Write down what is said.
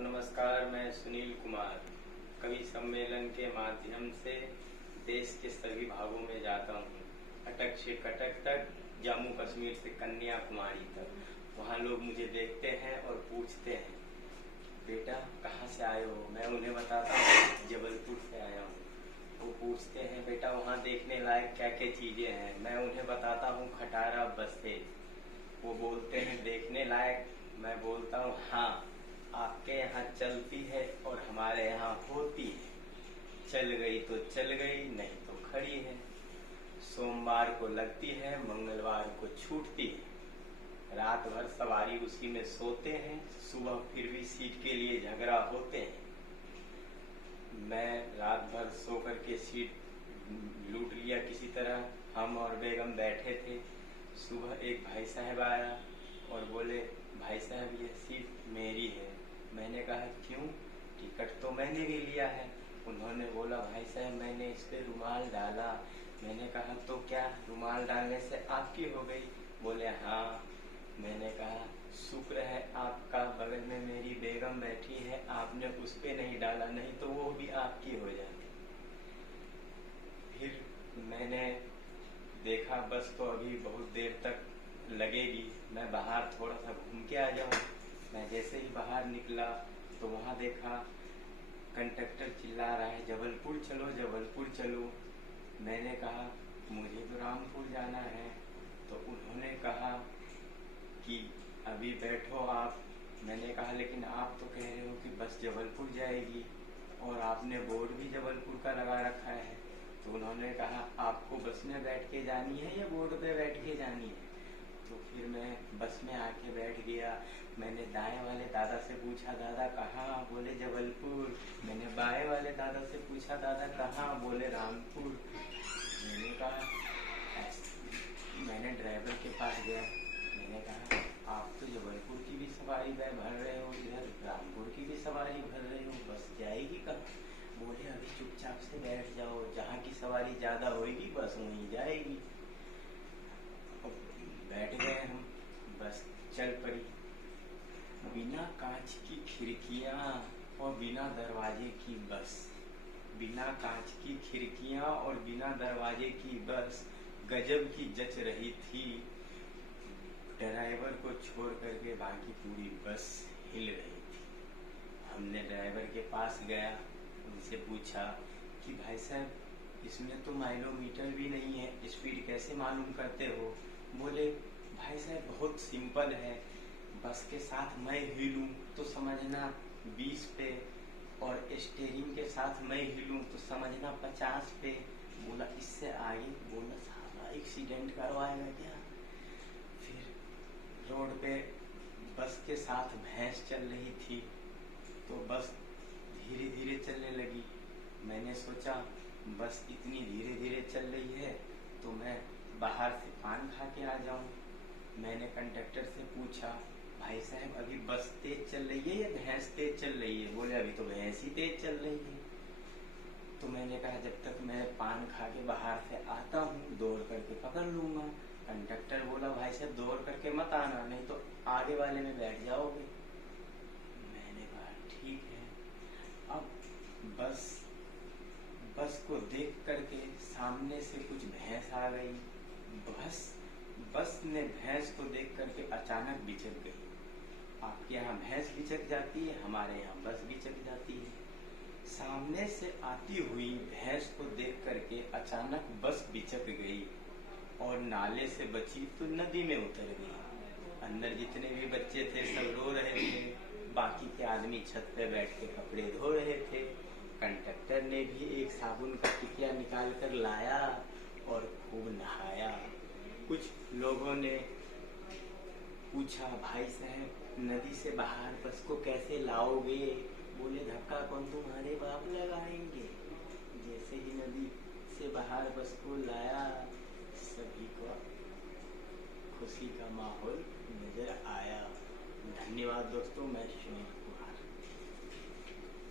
नमस्कार। मैं सुनील कुमार कवि सम्मेलन के माध्यम से देश के सभी भागों में जाता हूँ। अटक से कटक तक, जम्मू कश्मीर से कन्याकुमारी तक। वहाँ लोग मुझे देखते हैं और पूछते हैं, बेटा कहाँ से आए हो? मैं उन्हें बताता हूँ जबलपुर से आया हूँ। वो पूछते हैं, बेटा वहाँ देखने लायक क्या क्या चीज़ें हैं? मैं उन्हें बताता हूँ खटारा बसें। वो बोलते हैं देखने लायक। मैं बोलता हूँ हाँ, आपके यहाँ चलती है और हमारे यहाँ होती है। चल गई तो चल गई, नहीं तो खड़ी है। सोमवार को लगती है, मंगलवार को छूटती है। रात भर सवारी उसी में सोते हैं, सुबह फिर भी सीट के लिए झगड़ा होते हैं। मैं रात भर सो कर के सीट लूट लिया किसी तरह। हम और बेगम बैठे थे। सुबह एक भाई साहब आया और बोले, भाई साहब ये सीट मेरी है। मैंने कहा क्यों? टिकट तो मैंने भी लिया है। उन्होंने बोला, भाई साहब मैंने इस पे रुमाल डाला। मैंने कहा तो क्या रुमाल डालने से आपकी हो गई? बोले हाँ। मैंने कहा शुक्र है आपका, बगल में मेरी बेगम बैठी है, आपने उस पे नहीं डाला, नहीं तो वो भी आपकी हो जाती। फिर मैंने देखा बस तो अभी बहुत देर तक लगेगी, मैं बाहर थोड़ा सा घूम के आ जाऊं। मैं जैसे ही बाहर निकला तो वहाँ देखा कंडक्टर चिल्ला रहा है, जबलपुर चलो जबलपुर चलो। मैंने कहा मुझे तो रामपुर जाना है। तो उन्होंने कहा कि अभी बैठो आप। मैंने कहा लेकिन आप तो कह रहे हो कि बस जबलपुर जाएगी और आपने बोर्ड भी जबलपुर का लगा रखा है। तो उन्होंने कहा आपको बस में बैठ के जानी है या बोर्ड पे बैठ के जानी है? तो फिर मैं बस में आके बैठ गया। मैंने दाएं वाले दादा से पूछा, दादा कहाँ? बोले जबलपुर। मैंने बाएं वाले दादा से पूछा, दादा कहाँ? बोले रामपुर। मैंने कहा मैंने ड्राइवर के पास गया। मैंने कहा आप तो जबलपुर की भी सवारी भर रहे हो, इधर रामपुर की भी सवारी भर रहे हो, बस जाएगी कहाँ? बोले अभी चुपचाप से बैठ जाओ, जहाँ की सवारी ज्यादा होगी बस वहीं जाएगी। बैठ गए हम, बस चल पड़ी। बिना कांच की खिड़कियां और बिना दरवाजे की बस। बिना कांच की खिड़कियां और बिना दरवाजे की बस गजब की जच रही थी। ड्राइवर को छोड़ करके बाकी पूरी बस हिल रही थी। हमने ड्राइवर के पास गया, उनसे पूछा कि भाई साहब इसमें तो माइलोमीटर भी नहीं है, स्पीड कैसे मालूम करते हो? बोले भाई साहब बहुत सिंपल है, बस के साथ मैं हिलूं तो समझना 20 पे और स्टीयरिंग के साथ मैं हिलूं तो समझना 50 पे। बोला इससे आगे? बोला साला एक्सीडेंट करवाएगा क्या? फिर रोड पे बस के साथ भैंस चल रही थी तो बस धीरे धीरे चलने लगी। मैंने सोचा बस इतनी धीरे धीरे चल रही है तो मैं बाहर से पान खा के आ जाऊं। मैंने कंडक्टर से पूछा, भाई साहब अभी बस तेज चल रही है या भैंस तेज चल रही है? बोले अभी तो भैंस ही तेज चल रही है। तो मैंने कहा जब तक मैं पान खा के बाहर से आता हूँ दौड़ करके पकड़ लूंगा। कंडक्टर बोला भाई साहब दौड़ करके मत आना, नहीं तो आगे वाले में बैठ जाओगे। मैंने कहा ठीक है। अब बस को देख करके सामने से कुछ भैंस आ गई। बस ने भैंस को देख करके अचानक बिचक गई। आपके यहाँ भैंस बिचक जाती है, हमारे यहाँ बस बिचक जाती है। सामने से आती हुई भैंस को देख करके अचानक बस बिचक गई और नाले से बची तो नदी में उतर गई। अंदर जितने भी बच्चे थे सब रो रहे थे, बाकी के आदमी छत पे बैठ के कपड़े धो रहे थे। कंडक्टर ने भी एक साबुन का टिकिया निकाल कर लाया और खूब नहाया। कुछ लोगों ने पूछा, भाई साहब नदी से बाहर बस को कैसे लाओगे? बोले धक्का कौन तुम्हारे बाप लगाएंगे। जैसे ही नदी से बाहर बस को लाया सभी को खुशी का माहौल नजर आया। धन्यवाद दोस्तों, मैं सुनील।